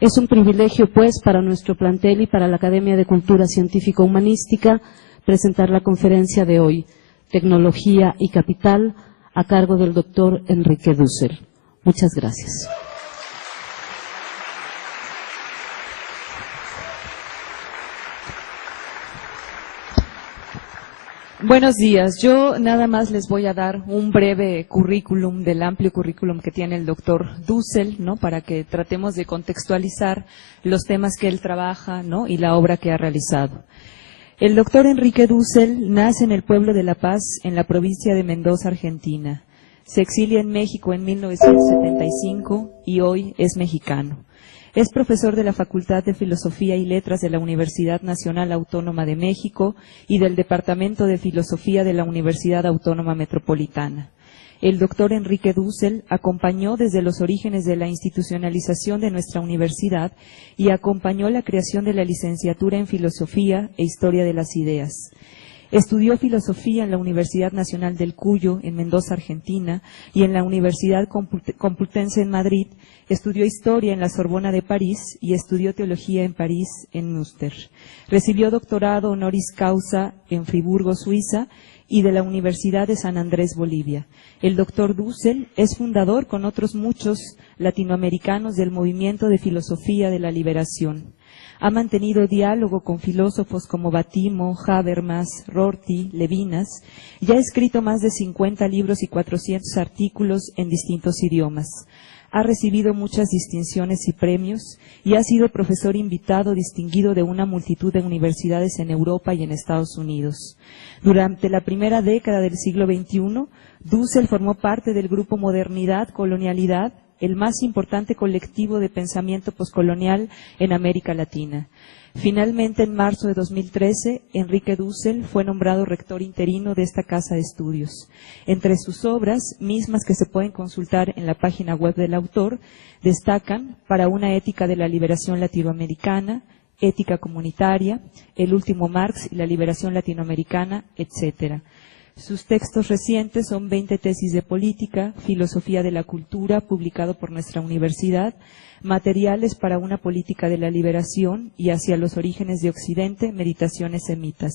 Es un privilegio, pues, para nuestro plantel y para la Academia de Cultura Científico-Humanística presentar la conferencia de hoy, Tecnología y Capital, a cargo del doctor Enrique Dussel. Muchas gracias. Buenos días. Yo nada más les voy a dar un breve currículum del amplio currículum que tiene el doctor Dussel, ¿no? Para que tratemos de contextualizar los temas que él trabaja, ¿no? Y la obra que ha realizado. El doctor Enrique Dussel nace en el pueblo de La Paz, en la provincia de Mendoza, Argentina. Se exilia en México en 1975 y hoy es mexicano. Es profesor de la Facultad de Filosofía y Letras de la Universidad Nacional Autónoma de México y del Departamento de Filosofía de la Universidad Autónoma Metropolitana. El doctor Enrique Dussel acompañó desde los orígenes de la institucionalización de nuestra universidad y acompañó la creación de la licenciatura en Filosofía e Historia de las Ideas. Estudió filosofía en la Universidad Nacional del Cuyo, en Mendoza, Argentina, y en la Universidad Complutense en Madrid. Estudió historia en la Sorbona de París y estudió teología en París, en Münster. Recibió doctorado honoris causa en Friburgo, Suiza, y de la Universidad de San Andrés, Bolivia. El doctor Dussel es fundador, con otros muchos latinoamericanos, del movimiento de filosofía de la liberación. Ha mantenido diálogo con filósofos como Batimo, Habermas, Rorty, Levinas, y ha escrito más de 50 libros y 400 artículos en distintos idiomas. Ha recibido muchas distinciones y premios y ha sido profesor invitado distinguido de una multitud de universidades en Europa y en Estados Unidos. Durante la primera década del siglo XXI, Dussel formó parte del grupo Modernidad, Colonialidad, el más importante colectivo de pensamiento poscolonial en América Latina. Finalmente, en marzo de 2013, Enrique Dussel fue nombrado rector interino de esta casa de estudios. Entre sus obras, mismas que se pueden consultar en la página web del autor, destacan Para una ética de la liberación latinoamericana, Ética comunitaria, El último Marx y la liberación latinoamericana, etc. Sus textos recientes son 20 tesis de política, filosofía de la cultura, publicado por nuestra universidad, materiales para una política de la liberación y hacia los orígenes de Occidente, meditaciones semitas.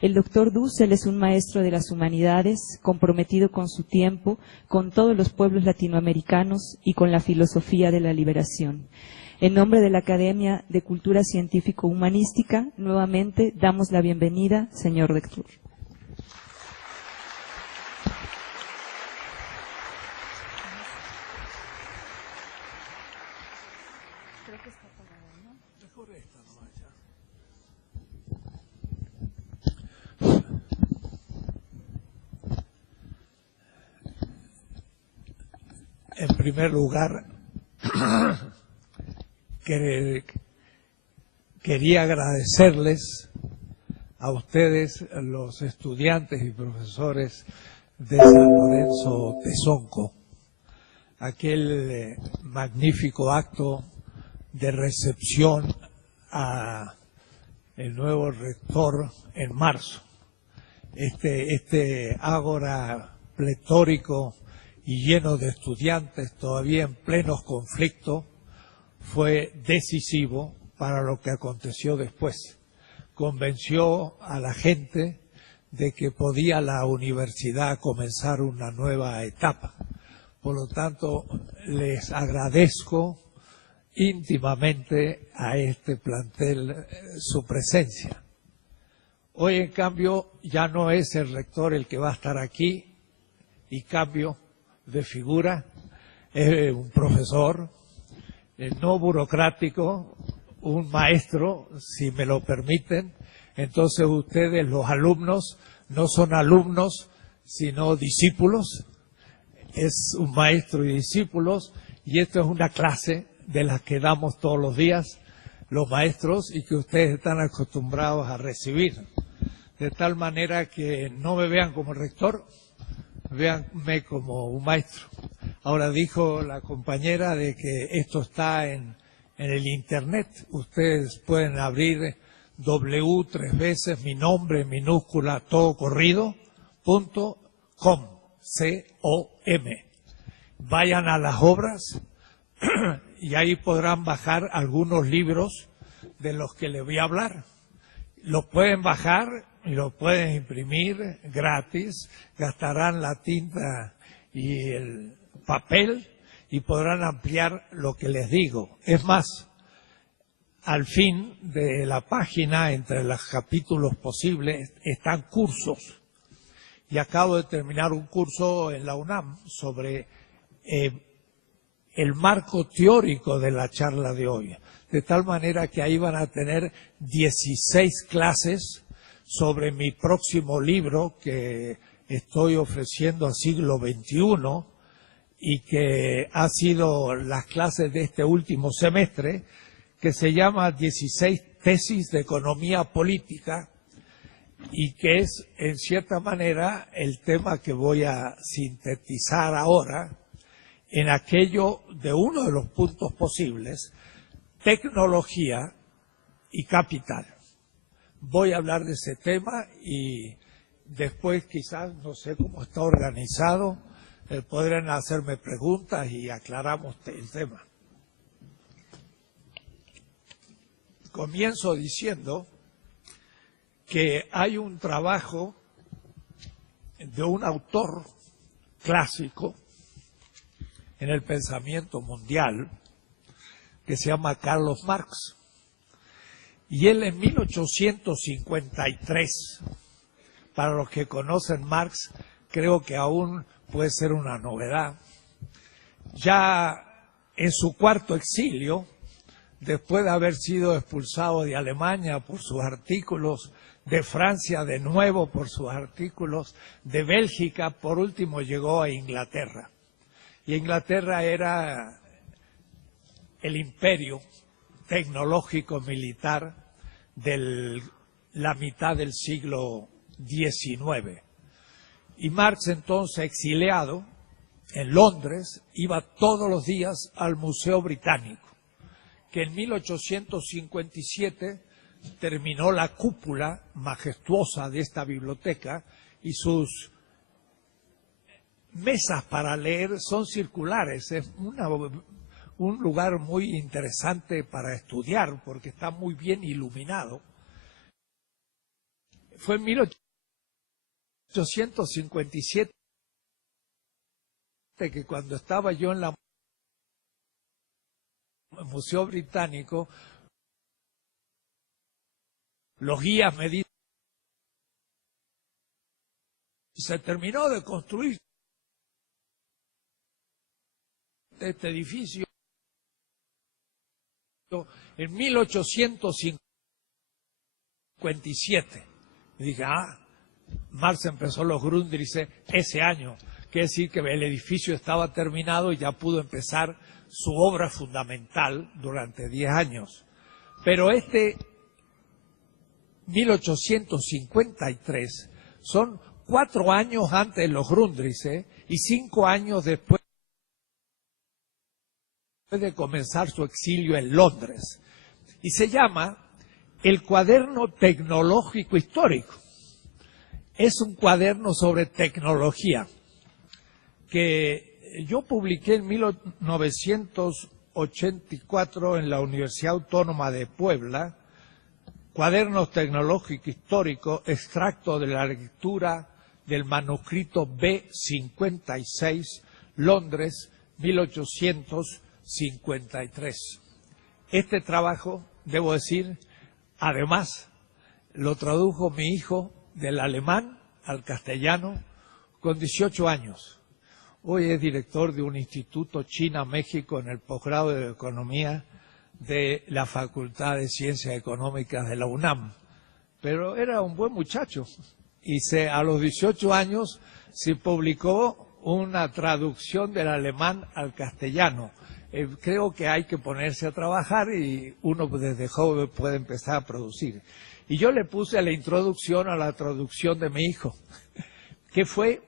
El doctor Dussel es un maestro de las humanidades, comprometido con su tiempo, con todos los pueblos latinoamericanos y con la filosofía de la liberación. En nombre de la Academia de Cultura Científico-Humanística, nuevamente damos la bienvenida, señor rector. En primer lugar, quería agradecerles a ustedes, los estudiantes y profesores de San Lorenzo Tezonco, aquel magnífico acto de recepción a el nuevo rector en marzo. Este ágora pletórico y lleno de estudiantes todavía en plenos conflictos fue decisivo para lo que aconteció después. Convenció a la gente de que podía la universidad comenzar una nueva etapa. Por lo tanto, les agradezco íntimamente a este plantel su presencia. Hoy, en cambio, ya no es el rector el que va a estar aquí y cambio de figura, es un profesor, no burocrático, un maestro, si me lo permiten. Entonces ustedes, los alumnos, no son alumnos, sino discípulos. Es un maestro y discípulos, y esto es una clase de las que damos todos los días los maestros y que ustedes están acostumbrados a recibir. De tal manera que no me vean como rector, véanme como un maestro. Ahora dijo la compañera de que esto está en el internet. Ustedes pueden abrir tres veces mi nombre en minúscula todo corrido .com, C-O-M. Vayan a las obras y ahí podrán bajar algunos libros de los que les voy a hablar. Los pueden bajar y los pueden imprimir gratis, gastarán la tinta y el papel y podrán ampliar lo que les digo. Es más, al fin de la página, entre los capítulos posibles, están cursos. Y acabo de terminar un curso en la UNAM sobre el marco teórico de la charla de hoy. De tal manera que ahí van a tener 16 clases sobre mi próximo libro que estoy ofreciendo al siglo XXI y que ha sido las clases de este último semestre, que se llama 16 tesis de economía política y que es, en cierta manera, el tema que voy a sintetizar ahora en aquello de uno de los puntos posibles, tecnología y capital. Voy a hablar de ese tema y después quizás, no sé cómo está organizado, podrán hacerme preguntas y aclaramos el tema. Comienzo diciendo que hay un trabajo de un autor clásico en el pensamiento mundial que se llama Carlos Marx. Y él en 1853, para los que conocen Marx, creo que aún puede ser una novedad, ya en su cuarto exilio, después de haber sido expulsado de Alemania por sus artículos, de Francia de nuevo por sus artículos, de Bélgica, por último llegó a Inglaterra. Y Inglaterra era el imperio tecnológico militar de la mitad del siglo XIX. Y Marx, entonces exiliado en Londres, iba todos los días al Museo Británico, que en 1857 terminó la cúpula majestuosa de esta biblioteca y sus mesas para leer son circulares. Es un lugar muy interesante para estudiar porque está muy bien iluminado. Fue en 1857 que cuando estaba yo en el Museo Británico, los guías me dicen, se terminó de construir este edificio en 1857. Y dije, Marx empezó los Grundrisse ese año. Quiere decir que el edificio estaba terminado y ya pudo empezar su obra fundamental durante 10 años. Pero 1853 son 4 años antes de los Grundrisse y 5 años después de comenzar su exilio en Londres. Y se llama El Cuaderno Tecnológico Histórico. Es un cuaderno sobre tecnología que yo publiqué en 1984 en la Universidad Autónoma de Puebla, Cuadernos Tecnológico Histórico, extracto de la lectura del manuscrito B56, Londres, 1853. Este trabajo, debo decir, además, lo tradujo mi hijo del alemán al castellano con 18 años. Hoy es director de un instituto China-México en el posgrado de Economía de la Facultad de Ciencias Económicas de la UNAM. Pero era un buen muchacho y a los 18 años se publicó una traducción del alemán al castellano. Creo que hay que ponerse a trabajar y uno desde joven puede empezar a producir. Y yo le puse la introducción a la traducción de mi hijo, que fue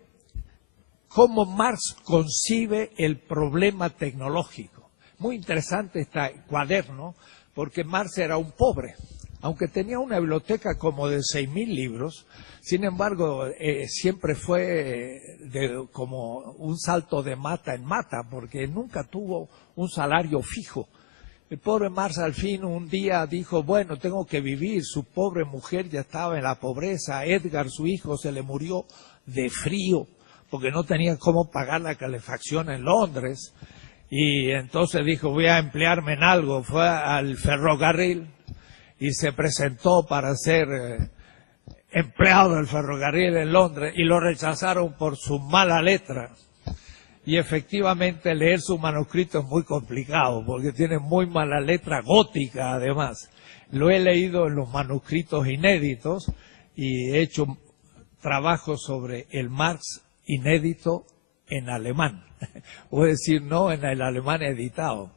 cómo Marx concibe el problema tecnológico. Muy interesante este cuaderno, porque Marx era un pobre, aunque tenía una biblioteca como de 6.000 libros, sin embargo, siempre fue como un salto de mata en mata, porque nunca tuvo un salario fijo. El pobre Marx al fin un día dijo, bueno, tengo que vivir, su pobre mujer ya estaba en la pobreza, Edgar, su hijo, se le murió de frío, porque no tenía cómo pagar la calefacción en Londres, y entonces dijo, voy a emplearme en algo, fue al ferrocarril y se presentó para ser empleado del ferrocarril en Londres y lo rechazaron por su mala letra. Y efectivamente leer su manuscrito es muy complicado porque tiene muy mala letra gótica además. Lo he leído en los manuscritos inéditos y he hecho trabajos sobre el Marx inédito en alemán, o es decir, no en el alemán editado.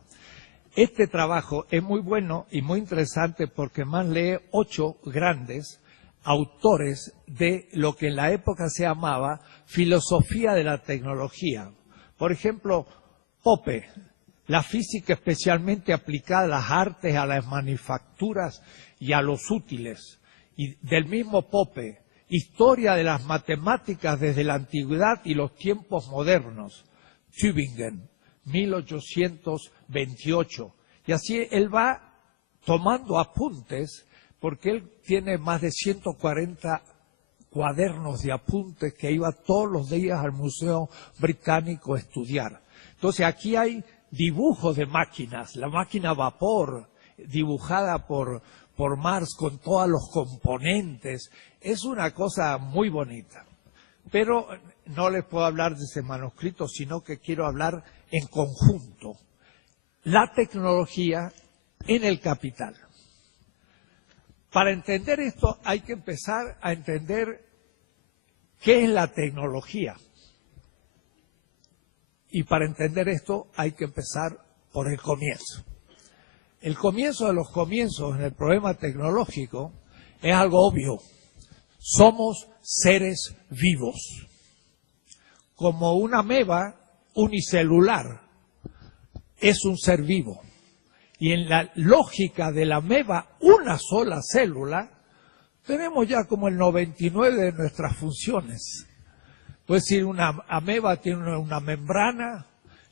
Este trabajo es muy bueno y muy interesante porque más lee 8 grandes autores de lo que en la época se llamaba filosofía de la tecnología. Por ejemplo, Pope, la física especialmente aplicada a las artes, a las manufacturas y a los útiles. Y del mismo Pope, historia de las matemáticas desde la antigüedad y los tiempos modernos. Tübingen, 1828. Y así él va tomando apuntes, porque él tiene más de 140 cuadernos de apuntes que iba todos los días al Museo Británico a estudiar. Entonces aquí hay dibujos de máquinas, la máquina a vapor, dibujada por Marx con todos los componentes. Es una cosa muy bonita. Pero no les puedo hablar de ese manuscrito, sino que quiero hablar en conjunto. La tecnología en el capital. Para entender esto hay que empezar a entender qué es la tecnología. Y para entender esto hay que empezar por el comienzo. El comienzo de los comienzos en el problema tecnológico es algo obvio. Somos seres vivos. Como una ameba unicelular es un ser vivo. Y en la lógica de la ameba, una sola célula, tenemos ya como el 99% de nuestras funciones. Puede decir, una ameba tiene una membrana,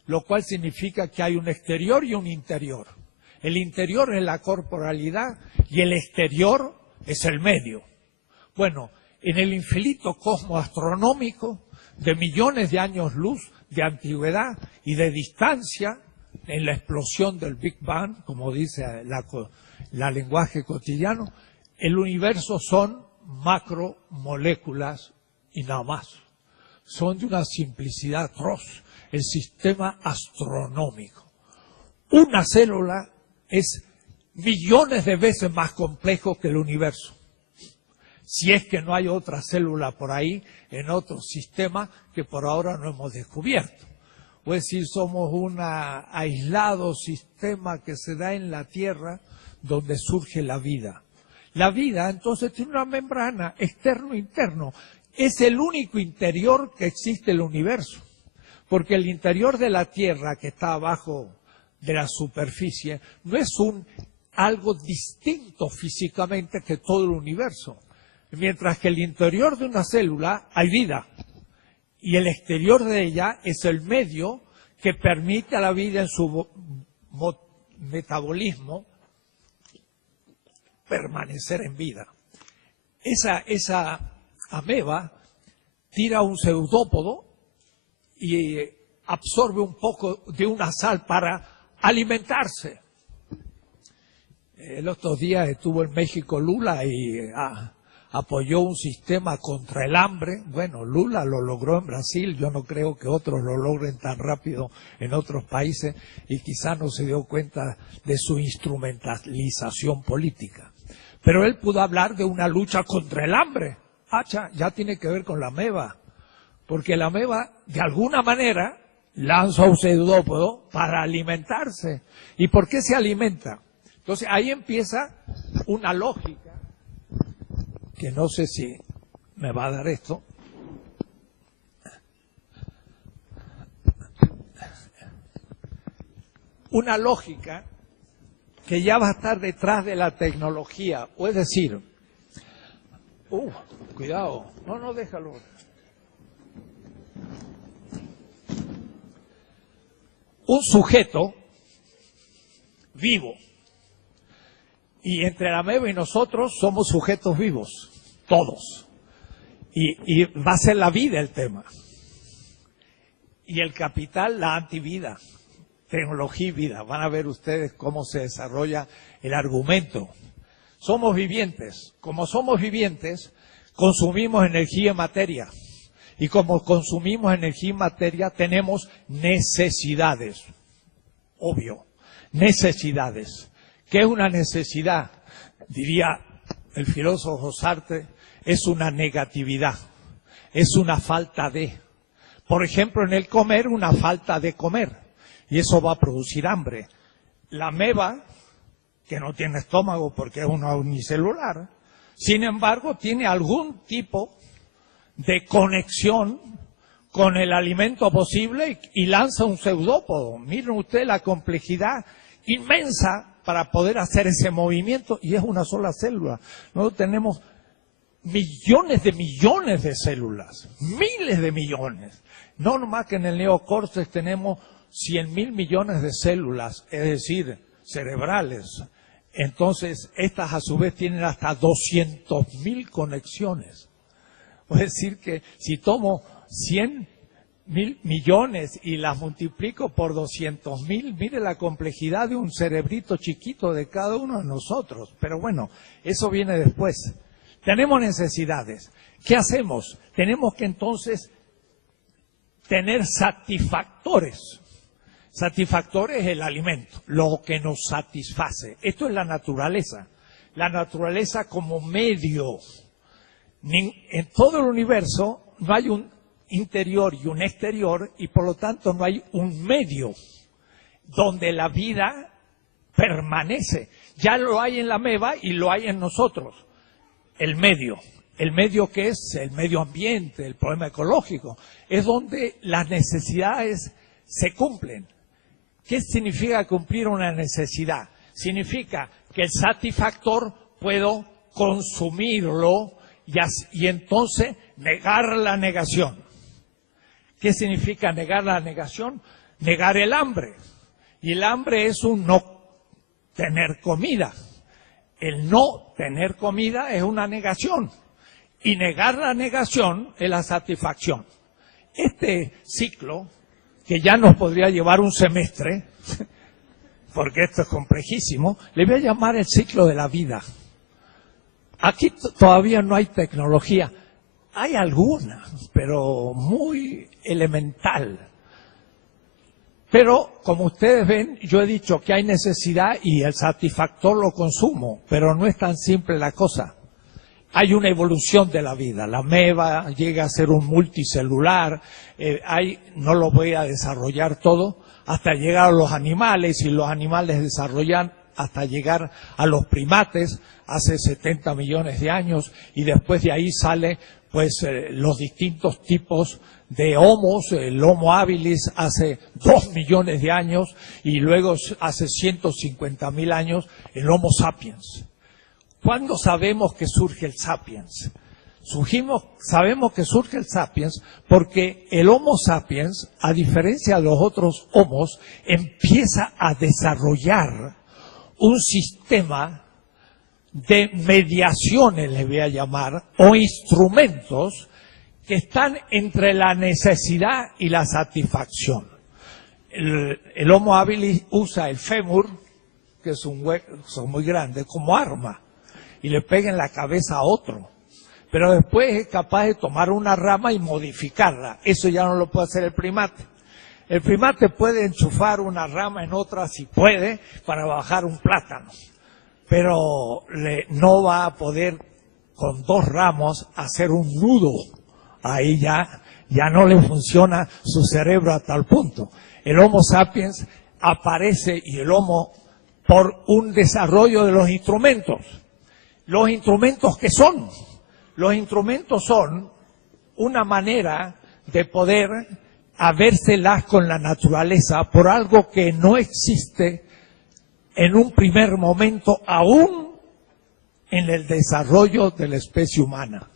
lo cual significa que hay un exterior y un interior. El interior es la corporalidad y el exterior es el medio. Bueno, en el infinito cosmos astronómico, de millones de años luz, de antigüedad y de distancia, en la explosión del Big Bang, como dice la lenguaje cotidiano, el universo son macromoléculas y nada más. Son de una simplicidad atroz. El sistema astronómico. Una célula es millones de veces más complejo que el universo. Si es que no hay otra célula por ahí, en otro sistema que por ahora no hemos descubierto. O es decir, somos un aislado sistema que se da en la Tierra donde surge la vida. La vida, entonces, tiene una membrana externo-interno. Es el único interior que existe en el universo. Porque el interior de la Tierra, que está abajo de la superficie, no es algo distinto físicamente que todo el universo. Mientras que el interior de una célula hay vida. Y el exterior de ella es el medio que permite a la vida en su metabolismo permanecer en vida. Esa ameba tira un pseudópodo y absorbe un poco de una sal para alimentarse. El otro día estuvo en México Lula y apoyó un sistema contra el hambre. Bueno, Lula lo logró en Brasil, yo no creo que otros lo logren tan rápido en otros países y quizá no se dio cuenta de su instrumentalización política. Pero él pudo hablar de una lucha contra el hambre. Ya tiene que ver con la ameba, porque la ameba de alguna manera lanza un pseudópodo para alimentarse. ¿Y por qué se alimenta? Entonces ahí empieza una lógica que no sé si me va a dar esto. Una lógica que ya va a estar detrás de la tecnología, o es decir, cuidado, no, déjalo. Un sujeto vivo, y entre la ameba y nosotros somos sujetos vivos, todos, y va a ser la vida el tema, y el capital la antivida, tecnología y vida. Van a ver ustedes cómo se desarrolla el argumento. Somos vivientes, como somos vivientes, consumimos energía y materia, y como consumimos energía y materia tenemos necesidades, obvio, necesidades. ¿Qué es una necesidad? Diría el filósofo Sartre, es una negatividad, es una falta de. Por ejemplo, en el comer, una falta de comer, y eso va a producir hambre. La ameba, que no tiene estómago porque es una unicelular, sin embargo, tiene algún tipo de conexión con el alimento posible y lanza un pseudópodo. Miren ustedes la complejidad inmensa para poder hacer ese movimiento, y es una sola célula. Nosotros tenemos millones de células, miles de millones. No nomás que en el neocórtex tenemos 100.000 millones de células, es decir, cerebrales. Entonces, estas a su vez tienen hasta 200.000 conexiones. Es decir que si tomo 100.000 millones y las multiplico por 200.000, mire la complejidad de un cerebrito chiquito de cada uno de nosotros. Pero bueno, eso viene después. Tenemos necesidades. ¿Qué hacemos? Tenemos que entonces tener satisfactores. Satisfactores es el alimento, lo que nos satisface. Esto es la naturaleza. La naturaleza como medio. En todo el universo no hay un interior y un exterior, y por lo tanto no hay un medio donde la vida permanece. Ya lo hay en la ameba y lo hay en nosotros. El medio que es el medio ambiente, el problema ecológico, es donde las necesidades se cumplen. ¿Qué significa cumplir una necesidad? Significa que el satisfactor puedo consumirlo y entonces negar la negación. ¿Qué significa negar la negación? Negar el hambre. Y el hambre es un no tener comida. El no tener comida es una negación. Y negar la negación es la satisfacción. Este ciclo, que ya nos podría llevar un semestre, porque esto es complejísimo, le voy a llamar el ciclo de la vida. Aquí todavía no hay tecnología. Hay alguna, pero muy elemental. Pero, como ustedes ven, yo he dicho que hay necesidad y el satisfactor lo consumo, pero no es tan simple la cosa. Hay una evolución de la vida. La ameba llega a ser un multicelular, no lo voy a desarrollar todo, hasta llegar a los animales, y los animales desarrollan hasta llegar a los primates hace 70 millones de años, y después de ahí sale pues los distintos tipos de homos. El Homo habilis hace 2 millones de años, y luego hace 150.000 años el Homo sapiens. ¿Cuándo sabemos que surge el sapiens? Sabemos que surge el sapiens porque el Homo sapiens, a diferencia de los otros homos, empieza a desarrollar un sistema de mediaciones, le voy a llamar, o instrumentos que están entre la necesidad y la satisfacción. El Homo habilis usa el fémur, que es un hueso muy grande, como arma, y le pega en la cabeza a otro. Pero después es capaz de tomar una rama y modificarla. Eso ya no lo puede hacer el primate. El primate puede enchufar una rama en otra, si puede, para bajar un plátano. Pero no va a poder con 2 ramos hacer un nudo. Ahí ya no le funciona su cerebro a tal punto. El Homo sapiens aparece, y el Homo, por un desarrollo de los instrumentos. ¿Los instrumentos qué son? Los instrumentos son una manera de poder habérselas con la naturaleza por algo que no existe en un primer momento aún en el desarrollo de la especie humana,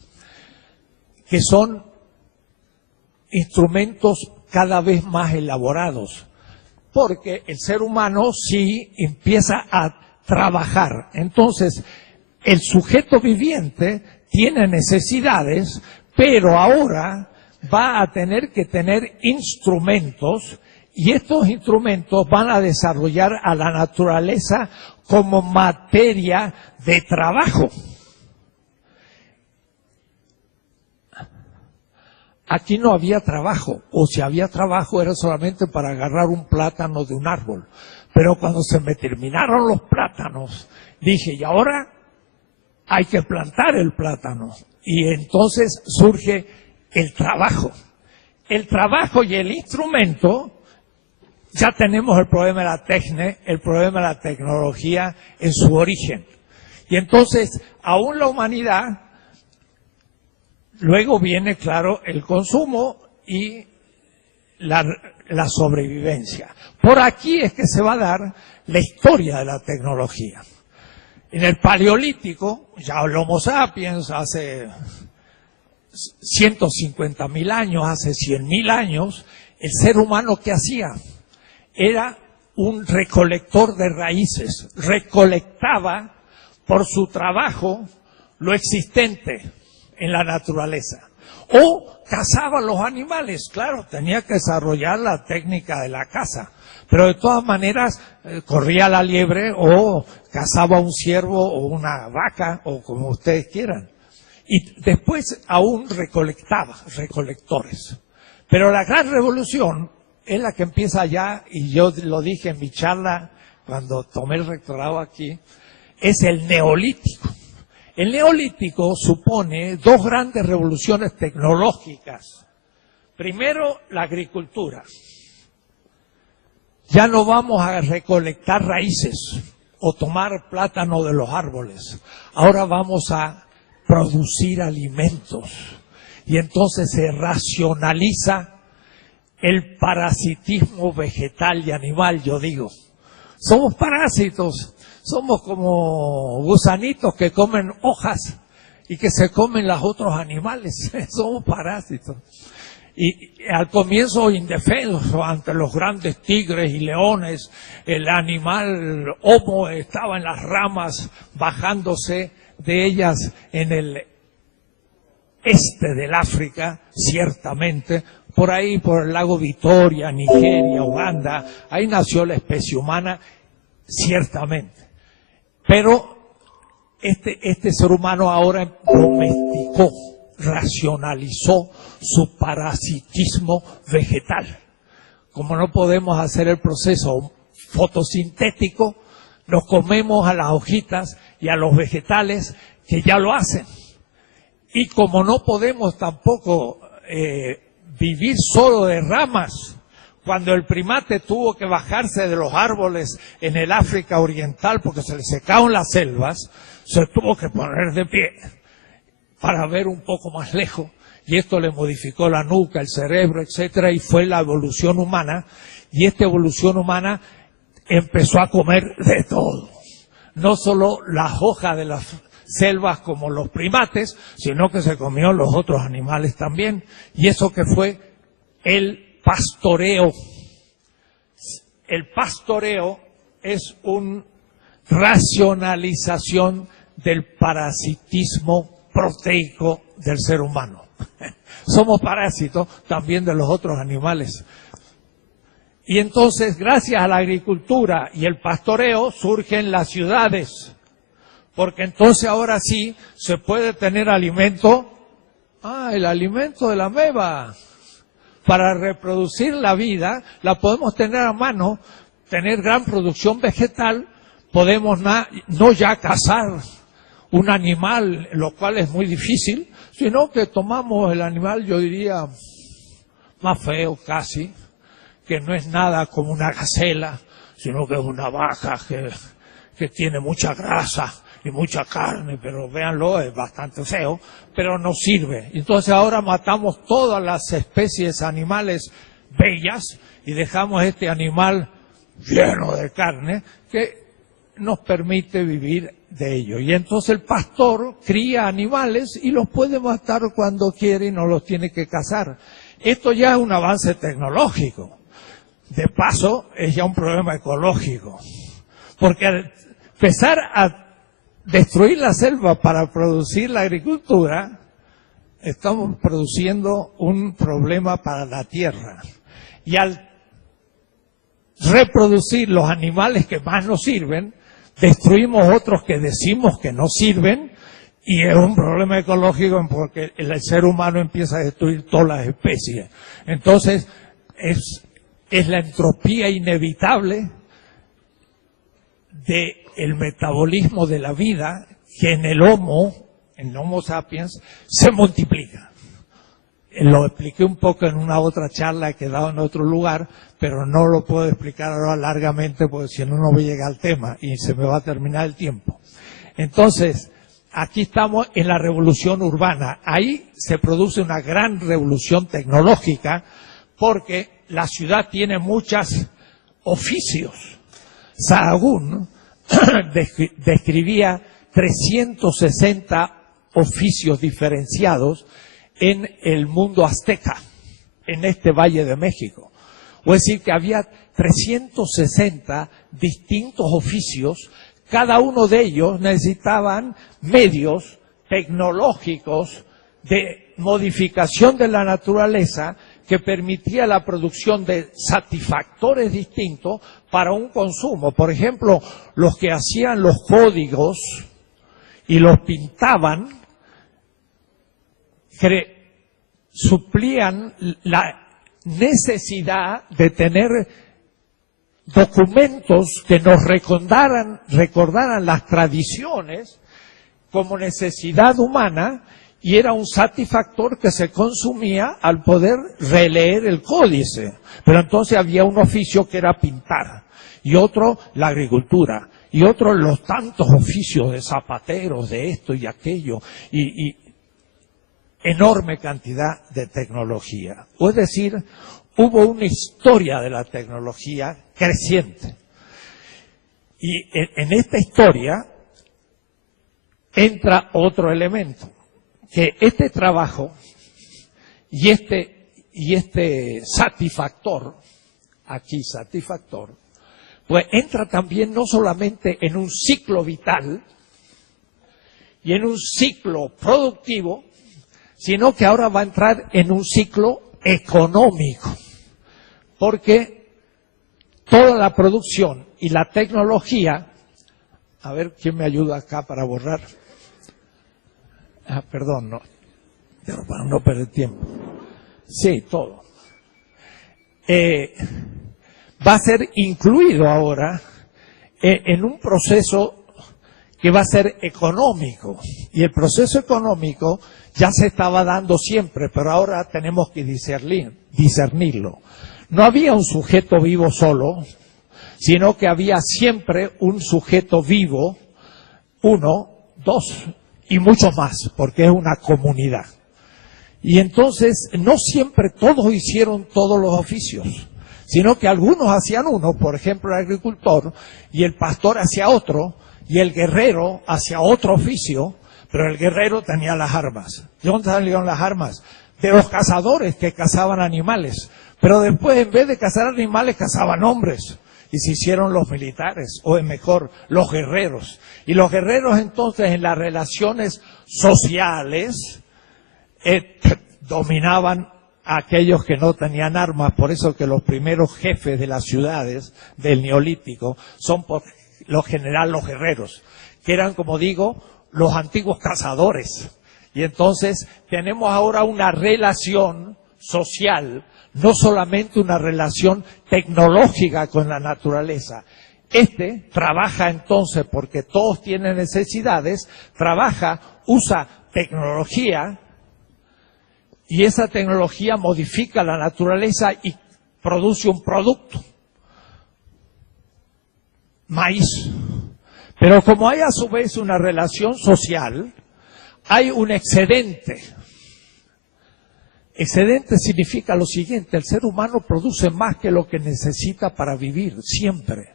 que son instrumentos cada vez más elaborados, porque el ser humano sí empieza a trabajar. Entonces, el sujeto viviente tiene necesidades, pero ahora va a tener que tener instrumentos, y estos instrumentos van a desarrollar a la naturaleza como materia de trabajo. Aquí no había trabajo, o si había trabajo era solamente para agarrar un plátano de un árbol. Pero cuando se me terminaron los plátanos, dije, y ahora hay que plantar el plátano. Y entonces surge el trabajo. El trabajo y el instrumento, ya tenemos el problema de la el problema de la tecnología en su origen. Y entonces, aún la humanidad, luego viene, claro, el consumo y la sobrevivencia. Por aquí es que se va a dar la historia de la tecnología. En el Paleolítico, ya el Homo sapiens hace 150.000 años, hace 100.000 años, el ser humano, ¿qué hacía? Era un recolector de raíces, recolectaba por su trabajo lo existente en la naturaleza. O cazaba los animales, claro, tenía que desarrollar la técnica de la caza, pero de todas maneras corría la liebre o cazaba un ciervo o una vaca o como ustedes quieran. Y después aún recolectaba, recolectores. Pero la gran revolución es la que empieza ya, y yo lo dije en mi charla cuando tomé el rectorado aquí, es el Neolítico. El Neolítico supone dos grandes revoluciones tecnológicas. Primero, la agricultura. Ya no vamos a recolectar raíces o tomar plátano de los árboles. Ahora vamos a producir alimentos. Y entonces se racionaliza el parasitismo vegetal y animal, yo digo. Somos parásitos. Somos como gusanitos que comen hojas y que se comen los otros animales. Somos parásitos. Y al comienzo indefensos ante los grandes tigres y leones, el animal homo estaba en las ramas bajándose de ellas en el este del África, ciertamente, por ahí, por el lago Victoria, Nigeria, Uganda, ahí nació la especie humana, ciertamente. Pero este ser humano ahora domesticó, racionalizó su parasitismo vegetal. Como no podemos hacer el proceso fotosintético, nos comemos a las hojitas y a los vegetales que ya lo hacen. Y como no podemos tampoco vivir solo de ramas, cuando el primate tuvo que bajarse de los árboles en el África Oriental porque se le secaron las selvas, se tuvo que poner de pie para ver un poco más lejos, y esto le modificó la nuca, el cerebro, etcétera, y fue la evolución humana, y esta evolución humana empezó a comer de todo. No solo las hojas de las selvas como los primates, sino que se comió los otros animales también, y eso que fue el pastoreo. El pastoreo es una racionalización del parasitismo proteico del ser humano. Somos parásitos también de los otros animales. Y entonces, gracias a la agricultura y el pastoreo, surgen las ciudades. Porque entonces ahora sí se puede tener alimento. El alimento de la ameba. Para reproducir la vida, la podemos tener a mano, tener gran producción vegetal, podemos no ya cazar un animal, lo cual es muy difícil, sino que tomamos el animal, yo diría, más feo casi, que no es nada como una gacela, sino que es una vaca que tiene mucha grasa y mucha carne, pero véanlo, es bastante feo, pero nos sirve. Entonces ahora matamos todas las especies animales bellas y dejamos este animal lleno de carne que nos permite vivir de ello. Y entonces el pastor cría animales y los puede matar cuando quiere y no los tiene que cazar. Esto ya es un avance tecnológico. De paso, es ya un problema ecológico. Porque al empezar a destruir la selva para producir la agricultura, estamos produciendo un problema para la tierra. Y al reproducir los animales que más nos sirven, destruimos otros que decimos que no sirven, y es un problema ecológico porque el ser humano empieza a destruir todas las especies. Entonces, es la entropía inevitable del metabolismo de la vida que en el Homo sapiens, se multiplica. Lo expliqué un poco en una otra charla que he dado en otro lugar, pero no lo puedo explicar ahora largamente porque si no, no voy a llegar al tema y se me va a terminar el tiempo. Entonces, aquí estamos en la revolución urbana. Ahí se produce una gran revolución tecnológica porque la ciudad tiene muchos oficios. Sahagún describía 360 oficios diferenciados en el mundo azteca, en este Valle de México. Es decir, que había 360 distintos oficios, cada uno de ellos necesitaban medios tecnológicos de modificación de la naturaleza que permitía la producción de satisfactores distintos para un consumo. Por ejemplo, los que hacían los códigos y los pintaban, suplían la necesidad de tener documentos que nos recordaran las tradiciones como necesidad humana, y era un satisfactor que se consumía al poder releer el códice. Pero entonces había un oficio que era pintar, y otro la agricultura, y otro los tantos oficios de zapateros, de esto y aquello, y enorme cantidad de tecnología. Es decir, hubo una historia de la tecnología creciente. Y en esta historia entra otro elemento, que este trabajo y este satisfactor, pues entra también no solamente en un ciclo vital y en un ciclo productivo, sino que ahora va a entrar en un ciclo económico, porque toda la producción y la tecnología, a ver, ¿quién me ayuda acá para borrar? Perdón, no, para no perder tiempo. Sí, todo. Va a ser incluido ahora en un proceso que va a ser económico. Y el proceso económico ya se estaba dando siempre, pero ahora tenemos que discernirlo. No había un sujeto vivo solo, sino que había siempre un sujeto vivo, 1, 2 y muchos más, porque es una comunidad. Y entonces no siempre todos hicieron todos los oficios, sino que algunos hacían uno, por ejemplo el agricultor, y el pastor hacía otro, y el guerrero hacía otro oficio, pero el guerrero tenía las armas. ¿De dónde salieron las armas? De los cazadores que cazaban animales. Pero después, en vez de cazar animales, cazaban hombres. Y se hicieron los militares, o mejor, los guerreros. Y los guerreros entonces en las relaciones sociales dominaban a aquellos que no tenían armas. Por eso que los primeros jefes de las ciudades del Neolítico son por lo general los guerreros, que eran, como digo, los antiguos cazadores. Y entonces tenemos ahora una relación social, no solamente una relación tecnológica con la naturaleza. Trabaja entonces, porque todos tienen necesidades, usa tecnología, y esa tecnología modifica la naturaleza y produce un producto. Maíz. Pero como hay a su vez una relación social, hay un excedente. Excedente significa lo siguiente: el ser humano produce más que lo que necesita para vivir, siempre.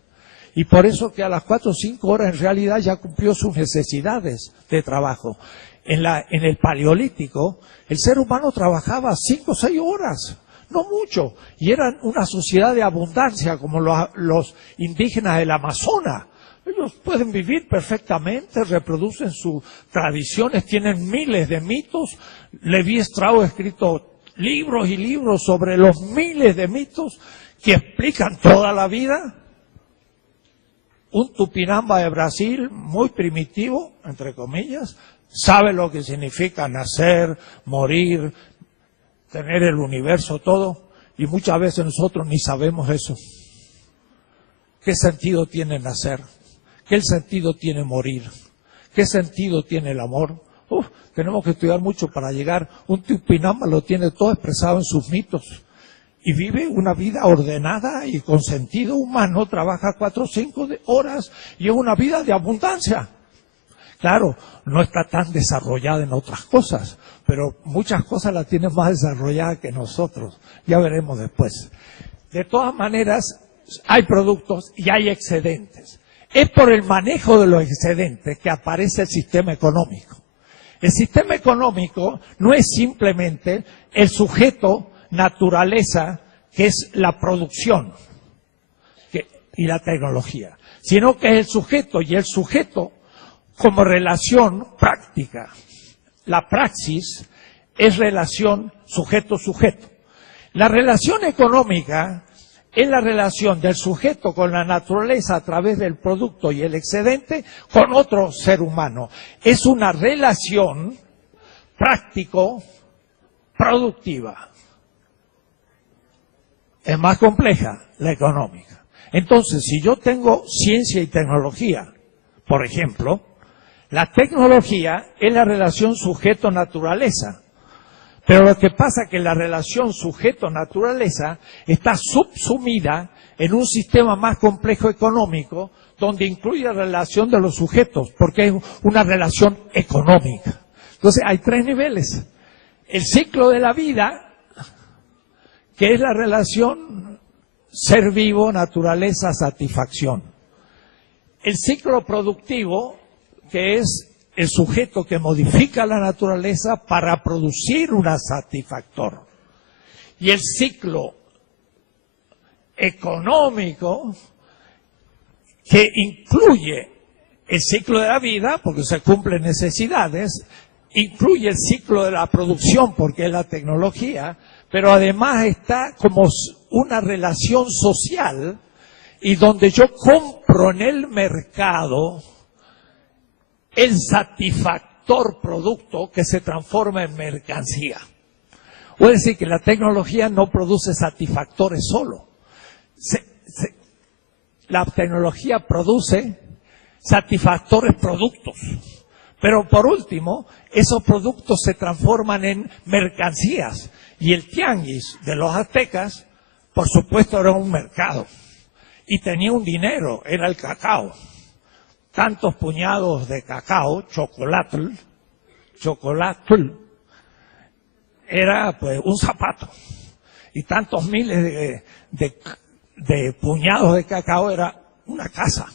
Y por eso que a las 4 o 5 horas en realidad ya cumplió sus necesidades de trabajo. En el Paleolítico, el ser humano trabajaba 5 o 6 horas, no mucho, y eran una sociedad de abundancia como los indígenas del Amazonas. Ellos pueden vivir perfectamente, reproducen sus tradiciones, tienen miles de mitos. Levi Strauss ha escrito libros y libros sobre los miles de mitos que explican toda la vida. Un tupinamba de Brasil, muy primitivo, entre comillas, sabe lo que significa nacer, morir, tener el universo, todo, y muchas veces nosotros ni sabemos eso. ¿Qué sentido tiene nacer? ¿Qué sentido tiene morir? ¿Qué sentido tiene el amor? Tenemos que estudiar mucho para llegar. Un tupinamba lo tiene todo expresado en sus mitos. Y vive una vida ordenada y con sentido humano, trabaja 4 o 5 horas y es una vida de abundancia. Claro, no está tan desarrollada en otras cosas, pero muchas cosas las tiene más desarrolladas que nosotros. Ya veremos después. De todas maneras, hay productos y hay excedentes. Es por el manejo de los excedentes que aparece el sistema económico. El sistema económico no es simplemente el sujeto naturaleza, que es la producción y la tecnología, sino que es el sujeto, y el sujeto como relación práctica. La praxis es relación sujeto-sujeto. La relación económica es la relación del sujeto con la naturaleza a través del producto y el excedente con otro ser humano. Es una relación práctico-productiva. Es más compleja la económica. Entonces, si yo tengo ciencia y tecnología, por ejemplo, la tecnología es la relación sujeto-naturaleza. Pero lo que pasa es que la relación sujeto-naturaleza está subsumida en un sistema más complejo económico, donde incluye la relación de los sujetos, porque es una relación económica. Entonces, hay 3 niveles. El ciclo de la vida, que es la relación ser vivo, naturaleza, satisfacción. El ciclo productivo, que es el sujeto que modifica la naturaleza para producir un satisfactor. Y el ciclo económico, que incluye el ciclo de la vida, porque se cumplen necesidades, incluye el ciclo de la producción, porque es la tecnología, pero además está como una relación social, y donde yo compro en el mercado el satisfactor producto que se transforma en mercancía. Es decir, que la tecnología no produce satisfactores solo. La tecnología produce satisfactores productos. Pero por último, esos productos se transforman en mercancías. Y el tianguis de los aztecas, por supuesto, era un mercado. Y tenía un dinero, era el cacao. Tantos puñados de cacao, chocolatl, era pues un zapato. Y tantos miles de puñados de cacao era una casa.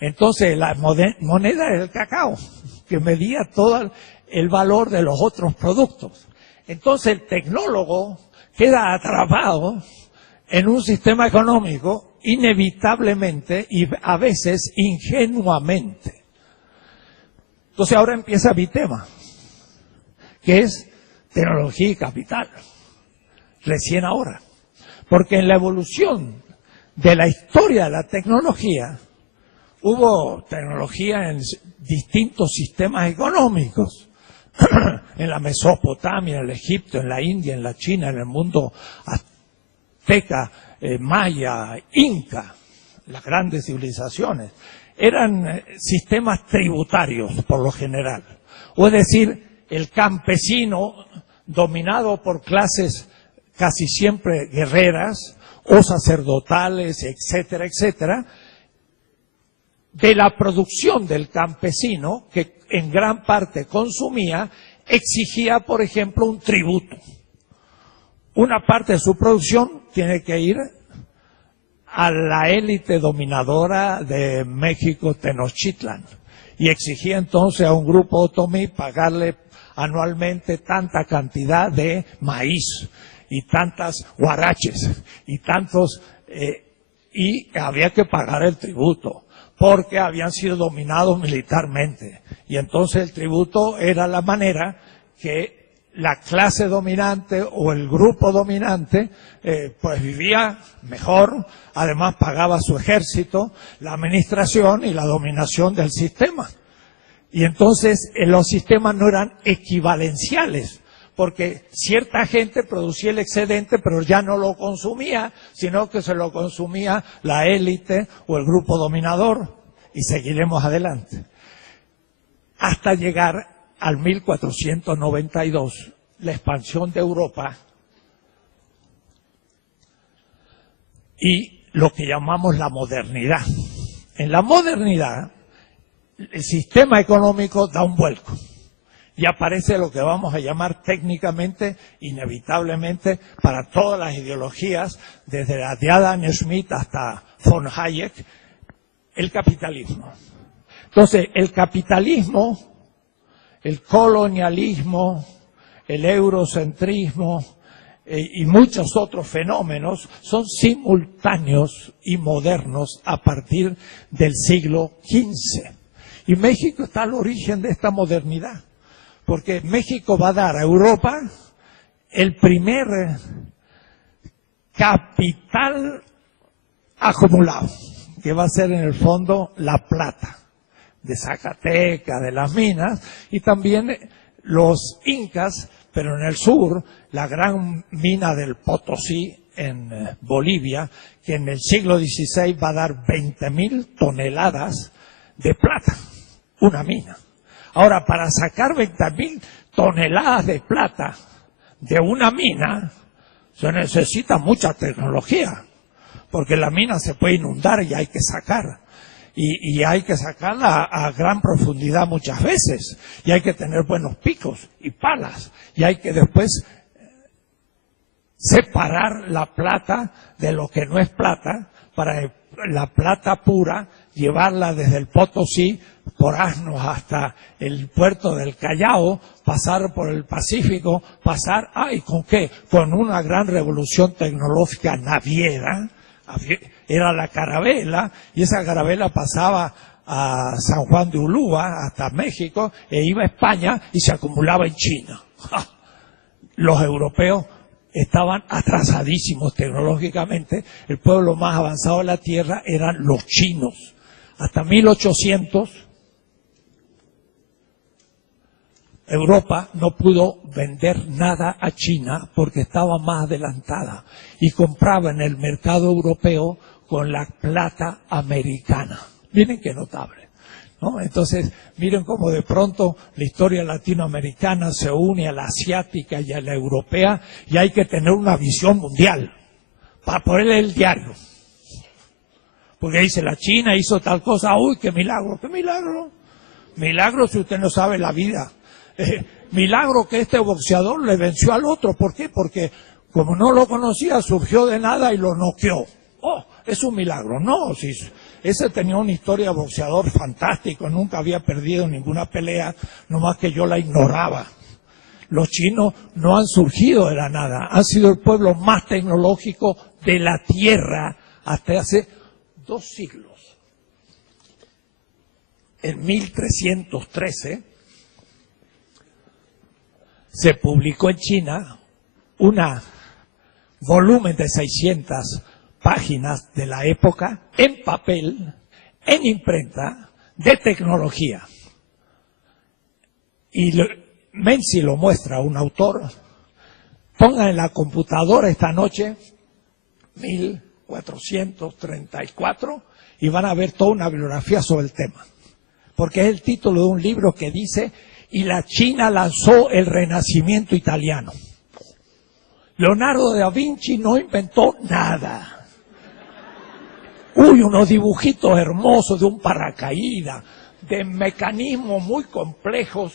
Entonces la moneda era el cacao, que medía todo el valor de los otros productos. Entonces el tecnólogo queda atrapado en un sistema económico inevitablemente y a veces ingenuamente. Entonces ahora empieza mi tema, que es tecnología y capital, recién ahora. Porque en la evolución de la historia de la tecnología, hubo tecnología en distintos sistemas económicos, en la Mesopotamia, en el Egipto, en la India, en la China, en el mundo azteca, maya, inca, las grandes civilizaciones. Eran sistemas tributarios por lo general. O es decir, el campesino dominado por clases casi siempre guerreras o sacerdotales, etcétera, etcétera, de la producción del campesino, que en gran parte consumía, exigía, por ejemplo, un tributo. Una parte de su producción tiene que ir a la élite dominadora de México, Tenochtitlan, y exigía entonces a un grupo otomí pagarle anualmente tanta cantidad de maíz y tantas huaraches y tantos y había que pagar el tributo porque habían sido dominados militarmente, y entonces el tributo era la manera que la clase dominante o el grupo dominante pues vivía mejor, además pagaba su ejército, la administración y la dominación del sistema. Y entonces los sistemas no eran equivalenciales, porque cierta gente producía el excedente, pero ya no lo consumía, sino que se lo consumía la élite o el grupo dominador, y seguiremos adelante. Hasta llegar al 1492, la expansión de Europa y lo que llamamos la modernidad. En la modernidad, el sistema económico da un vuelco y aparece lo que vamos a llamar técnicamente, inevitablemente, para todas las ideologías, desde la de Adam Smith hasta von Hayek, el capitalismo. Entonces, el capitalismo, el colonialismo, el eurocentrismo y muchos otros fenómenos son simultáneos y modernos a partir del siglo XV. Y México está al origen de esta modernidad, porque México va a dar a Europa el primer capital acumulado, que va a ser en el fondo la plata de Zacatecas, de las minas, y también los incas, pero en el sur, la gran mina del Potosí en Bolivia, que en el siglo XVI va a dar 20.000 toneladas de plata, una mina. Ahora, para sacar 20.000 toneladas de plata de una mina, se necesita mucha tecnología, porque la mina se puede inundar y hay que sacar. Y hay que sacarla a gran profundidad muchas veces, y hay que tener buenos picos y palas, y hay que después separar la plata de lo que no es plata, para la plata pura llevarla desde el Potosí por asnos hasta el puerto del Callao, pasar por el Pacífico, pasar, ¿y con qué? Con una gran revolución tecnológica naviera. Era la carabela, y esa carabela pasaba a San Juan de Ulúa hasta México e iba a España y se acumulaba en China. ¡Ja! Los europeos estaban atrasadísimos tecnológicamente. El pueblo más avanzado de la tierra eran los chinos. Hasta 1800 Europa no pudo vender nada a China porque estaba más adelantada y compraba en el mercado europeo con la plata americana. Miren qué notable, ¿no? Entonces, miren cómo de pronto la historia latinoamericana se une a la asiática y a la europea, y hay que tener una visión mundial para poder leer el diario. Porque dice, la China hizo tal cosa, ¡uy, qué milagro! ¡Qué milagro! Milagro si usted no sabe la vida. Milagro que este boxeador le venció al otro. ¿Por qué? Porque como no lo conocía, surgió de nada y lo noqueó. ¡Oh! Es un milagro. No, si ese tenía una historia de boxeador fantástico, nunca había perdido ninguna pelea, nomás que yo la ignoraba. Los chinos no han surgido de la nada, han sido el pueblo más tecnológico de la tierra hasta hace 2 siglos. En 1313 se publicó en China un volumen de 600 páginas de la época, en papel, en imprenta, de tecnología. Y Menzi lo muestra, un autor. Pongan en la computadora esta noche 1434 y van a ver toda una bibliografía sobre el tema. Porque es el título de un libro que dice: y la China lanzó el Renacimiento italiano. Leonardo da Vinci no inventó nada. Unos dibujitos hermosos de un paracaídas, de mecanismos muy complejos,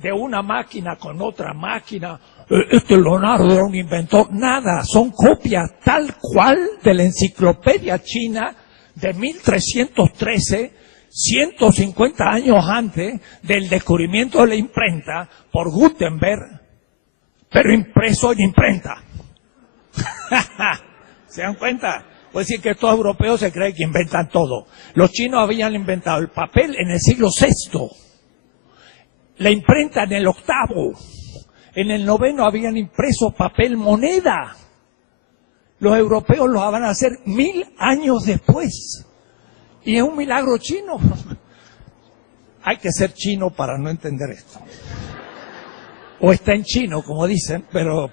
de una máquina con otra máquina, Leonardo era un inventor. Nada, son copias tal cual de la enciclopedia china de 1313, 150 años antes del descubrimiento de la imprenta por Gutenberg, pero impreso en imprenta. ¿Se dan cuenta? Puede decir que estos europeos se creen que inventan todo. Los chinos habían inventado el papel en el siglo VI, la imprenta en el VIII, en el IX habían impreso papel moneda. Los europeos lo van a hacer 1000 años después. Y es un milagro chino. Hay que ser chino para no entender esto. O está en chino, como dicen, pero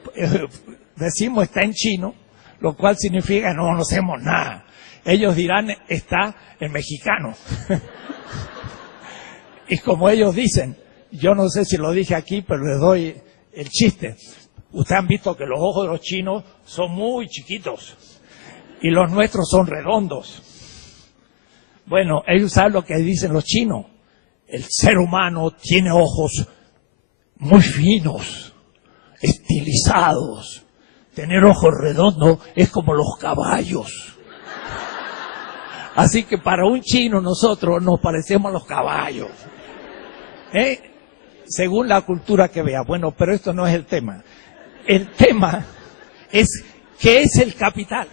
decimos está en chino, lo cual significa que no conocemos nada. Ellos dirán está en mexicano. Y como ellos dicen, yo no sé si lo dije aquí, pero les doy el chiste. Ustedes han visto que los ojos de los chinos son muy chiquitos y los nuestros son redondos. Bueno, ellos saben lo que dicen los chinos. El ser humano tiene ojos muy finos, estilizados. Tener ojos redondos es como los caballos. Así que para un chino nosotros nos parecemos a los caballos. Según la cultura que vea. Bueno, pero esto no es el tema. El tema es qué es el capital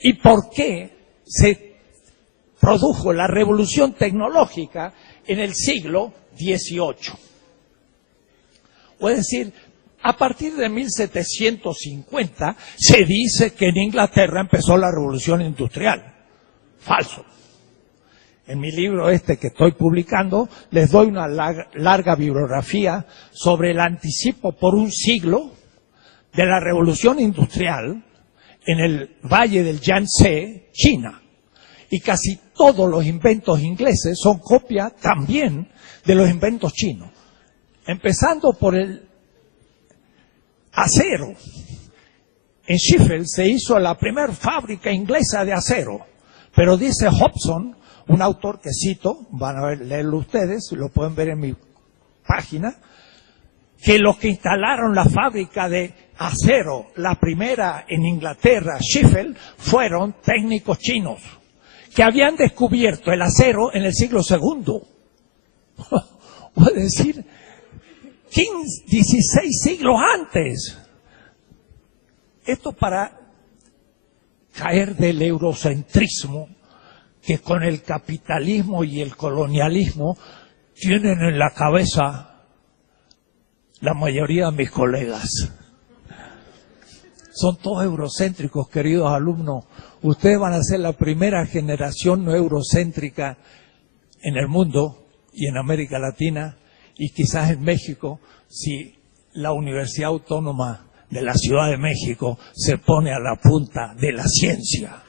y por qué se produjo la revolución tecnológica en el siglo XVIII. Es decir, a partir de 1750 se dice que en Inglaterra empezó la revolución industrial. Falso. En mi libro que estoy publicando, les doy una larga bibliografía sobre el anticipo por un siglo de la revolución industrial en el valle del Yangtze, China. Y casi todos los inventos ingleses son copia también de los inventos chinos. Empezando por el acero. En Sheffield se hizo la primera fábrica inglesa de acero. Pero dice Hobson, un autor que cito, van a leerlo ustedes, lo pueden ver en mi página, que los que instalaron la fábrica de acero, la primera en Inglaterra, Sheffield, fueron técnicos chinos, que habían descubierto el acero en el siglo II. Es decir, 16 siglos antes. Esto para caer del eurocentrismo que con el capitalismo y el colonialismo tienen en la cabeza la mayoría de mis colegas. Son todos eurocéntricos, queridos alumnos. Ustedes van a ser la primera generación no eurocéntrica en el mundo y en América Latina y quizás en México si la Universidad Autónoma de la Ciudad de México se pone a la punta de la ciencia,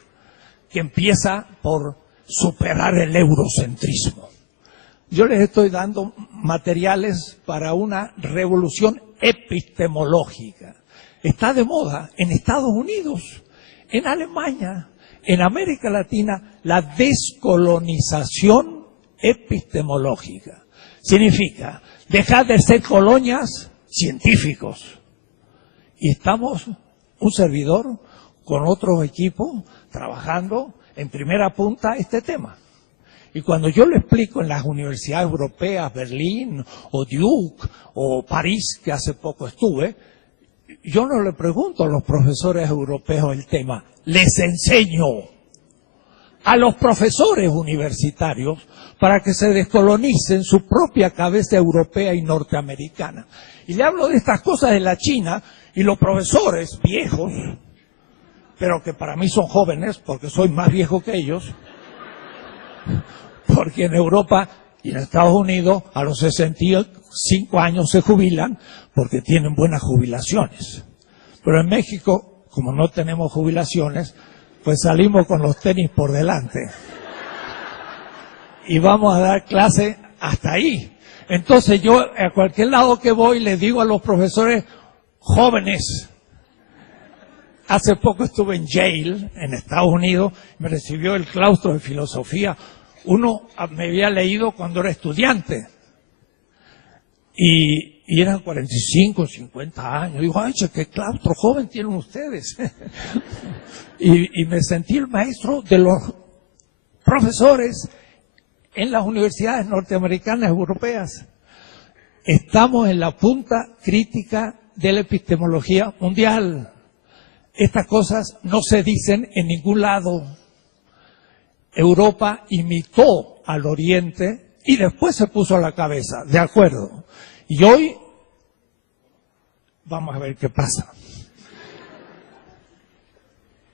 que empieza por superar el eurocentrismo. Yo les estoy dando materiales para una revolución epistemológica. Está de moda en Estados Unidos, en Alemania, en América Latina, la descolonización epistemológica. Significa dejar de ser colonias científicos. Y estamos, un servidor, con otros equipos, trabajando en primera punta este tema. Y cuando yo lo explico en las universidades europeas, Berlín, o Duke, o París, que hace poco estuve, yo no le pregunto a los profesores europeos el tema, les enseño a los profesores universitarios para que se descolonicen su propia cabeza europea y norteamericana. Y le hablo de estas cosas de la China, y los profesores viejos, pero que para mí son jóvenes, porque soy más viejo que ellos, porque en Europa y en Estados Unidos a los 65 años se jubilan porque tienen buenas jubilaciones. Pero en México, como no tenemos jubilaciones, pues salimos con los tenis por delante. Y vamos a dar clase hasta ahí. Entonces yo a cualquier lado que voy les digo a los profesores jóvenes. Hace poco estuve en Yale, en Estados Unidos, me recibió el claustro de filosofía. Uno me había leído cuando era estudiante. y eran 45, 50 años. Digo, ay, qué claustro joven tienen ustedes. y me sentí el maestro de los profesores en las universidades norteamericanas, europeas. Estamos en la punta crítica de la epistemología mundial. Estas cosas no se dicen en ningún lado. Europa imitó al Oriente y después se puso a la cabeza, de acuerdo. Y hoy vamos a ver qué pasa.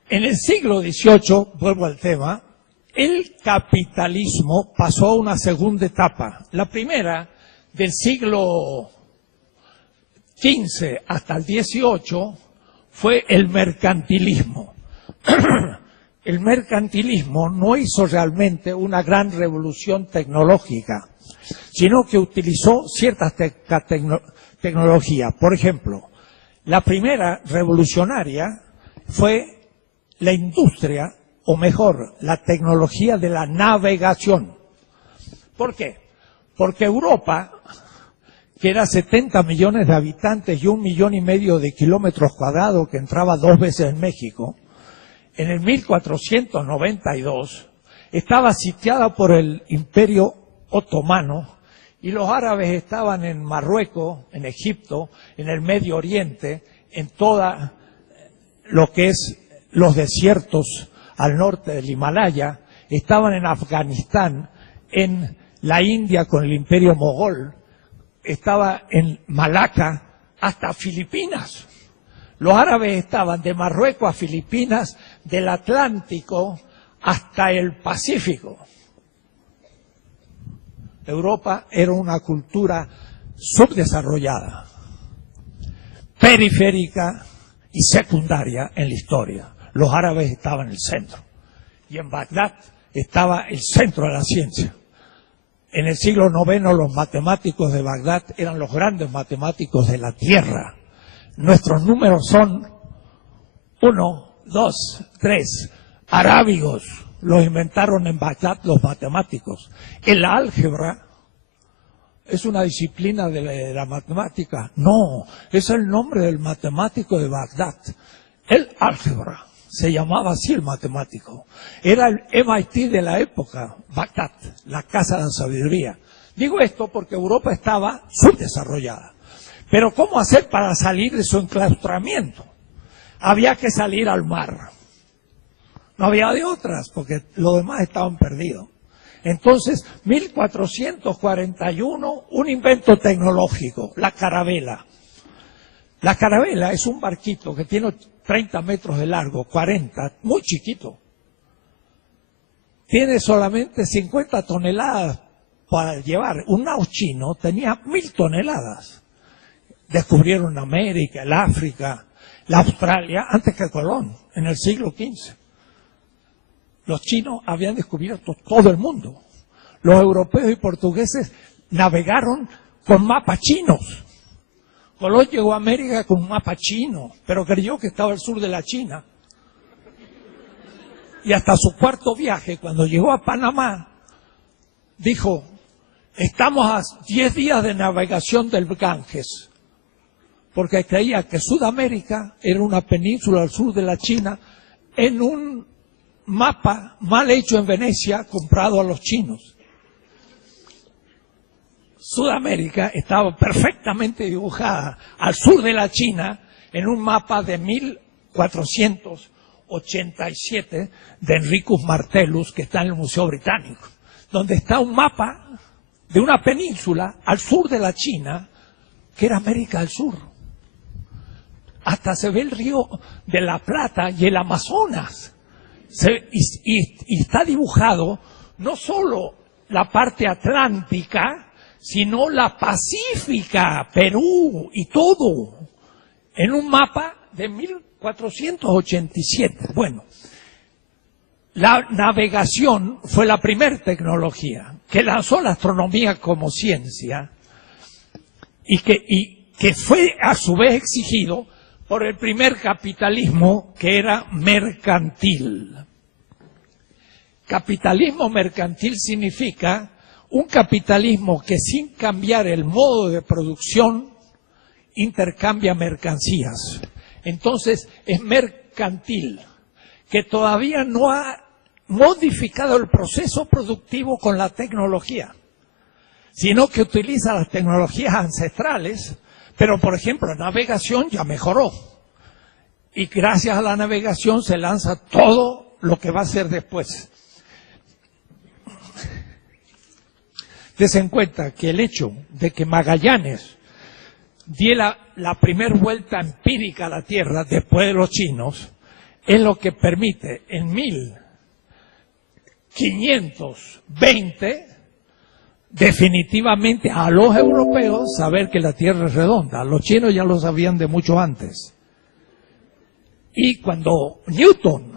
En el siglo XVIII, vuelvo al tema, el capitalismo pasó a una segunda etapa. La primera, del siglo XV hasta el XVIII, fue el mercantilismo. El mercantilismo no hizo realmente una gran revolución tecnológica, sino que utilizó ciertas tecnologías. Por ejemplo, la primera revolucionaria fue la industria, o mejor, la tecnología de la navegación. ¿Por qué? Porque Europa, que era 70 millones de habitantes y 1,5 millones de kilómetros cuadrados, que entraba 2 veces en México, en el 1492 estaba sitiada por el Imperio Otomano y los árabes estaban en Marruecos, en Egipto, en el Medio Oriente, en toda lo que es los desiertos al norte del Himalaya, estaban en Afganistán, en la India con el Imperio Mogol, estaba en Malaca, hasta Filipinas. Los árabes estaban de Marruecos a Filipinas, del Atlántico hasta el Pacífico. Europa era una cultura subdesarrollada, periférica y secundaria en la historia. Los árabes estaban en el centro. Y en Bagdad estaba el centro de la ciencia. En el siglo IX los matemáticos de Bagdad eran los grandes matemáticos de la Tierra. Nuestros números son 1, 2, 3. Arábigos los inventaron en Bagdad los matemáticos. El álgebra es una disciplina de la matemática. No, es el nombre del matemático de Bagdad. El álgebra. Se llamaba así el matemático. Era el MIT de la época, Bagdad, la casa de la sabiduría. Digo esto porque Europa estaba subdesarrollada. Pero ¿cómo hacer para salir de su enclaustramiento? Había que salir al mar. No había de otras, porque los demás estaban perdidos. Entonces, 1441, un invento tecnológico, la carabela. La carabela es un barquito que tiene 30 metros de largo, 40, muy chiquito. Tiene solamente 50 toneladas para llevar. Un nao chino tenía 1.000 toneladas. Descubrieron América, el África, la Australia, antes que Colón, en el siglo XV. Los chinos habían descubierto todo el mundo. Los europeos y portugueses navegaron con mapas chinos. Colón llegó a América con un mapa chino, pero creyó que estaba al sur de la China. Y hasta su cuarto viaje, cuando llegó a Panamá, dijo, estamos a 10 días de navegación del Ganges, porque creía que Sudamérica era una península al sur de la China, en un mapa mal hecho en Venecia, comprado a los chinos. Sudamérica estaba perfectamente dibujada al sur de la China en un mapa de 1487 de Enricus Martellus, que está en el Museo Británico, donde está un mapa de una península al sur de la China, que era América del Sur. Hasta se ve el río de la Plata y el Amazonas. Y está dibujado no solo la parte atlántica, sino la pacífica, Perú y todo, en un mapa de 1487. Bueno, la navegación fue la primera tecnología que lanzó la astronomía como ciencia y que fue a su vez exigido por el primer capitalismo, que era mercantil. Capitalismo mercantil significa Un capitalismo que sin cambiar el modo de producción intercambia mercancías. Entonces es mercantil, que todavía no ha modificado el proceso productivo con la tecnología, sino que utiliza las tecnologías ancestrales, pero por ejemplo la navegación ya mejoró. Y gracias a la navegación se lanza todo lo que va a ser después. Desen en cuenta que el hecho de que Magallanes diera la primera vuelta empírica a la Tierra después de los chinos es lo que permite en 1520 definitivamente a los europeos saber que la Tierra es redonda. Los chinos ya lo sabían de mucho antes. Y cuando Newton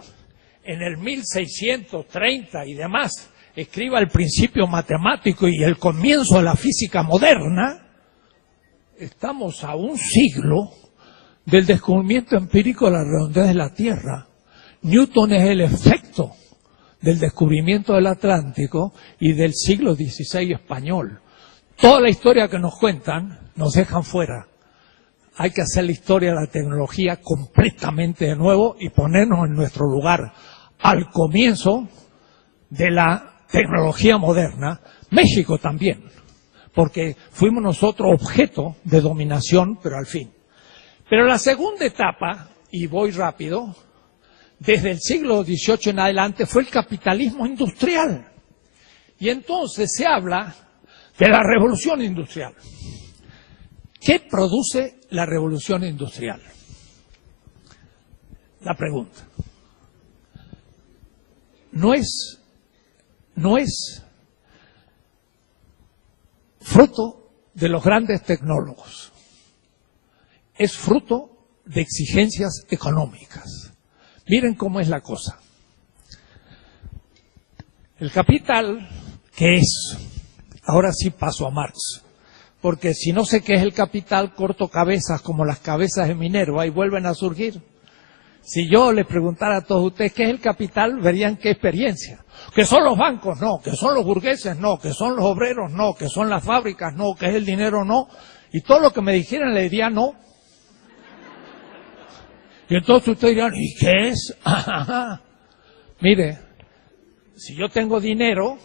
en el 1630 y demás escriba el principio matemático y el comienzo de la física moderna, estamos a un siglo del descubrimiento empírico de la redondez de la Tierra. Newton es el efecto del descubrimiento del Atlántico y del siglo XVI español. Toda la historia que nos cuentan nos dejan fuera. Hay que hacer la historia de la tecnología completamente de nuevo y ponernos en nuestro lugar al comienzo de la tecnología moderna. México también, porque fuimos nosotros objeto de dominación, pero al fin. Pero la segunda etapa, y voy rápido, desde el siglo XVIII en adelante fue el capitalismo industrial. Y entonces se habla de la revolución industrial. ¿Qué produce la revolución industrial? La pregunta. No es fruto de los grandes tecnólogos. Es fruto de exigencias económicas. Miren cómo es la cosa. El capital, ¿qué es? Ahora sí paso a Marx. Porque si no sé qué es el capital, corto cabezas como las cabezas de Minerva y vuelven a surgir. Si yo les preguntara a todos ustedes qué es el capital, verían qué experiencia. ¿Que son los bancos? No. ¿Que son los burgueses? No. ¿Que son los obreros? No. ¿Que son las fábricas? No. ¿Que es el dinero? No. Y todo lo que me dijeran le diría no. Y entonces ustedes dirán, ¿y qué es? Mire, si yo tengo dinero,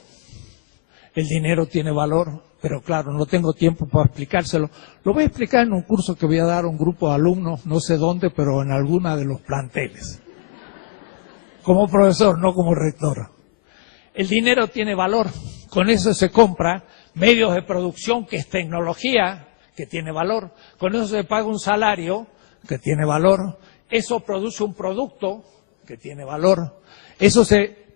el dinero tiene valor, pero claro, no tengo tiempo para explicárselo. Lo voy a explicar en un curso que voy a dar a un grupo de alumnos, no sé dónde, pero en alguna de los planteles. Como profesor, no como rector. El dinero tiene valor, con eso se compra medios de producción, que es tecnología, que tiene valor. Con eso se paga un salario, que tiene valor. Eso produce un producto, que tiene valor. Eso se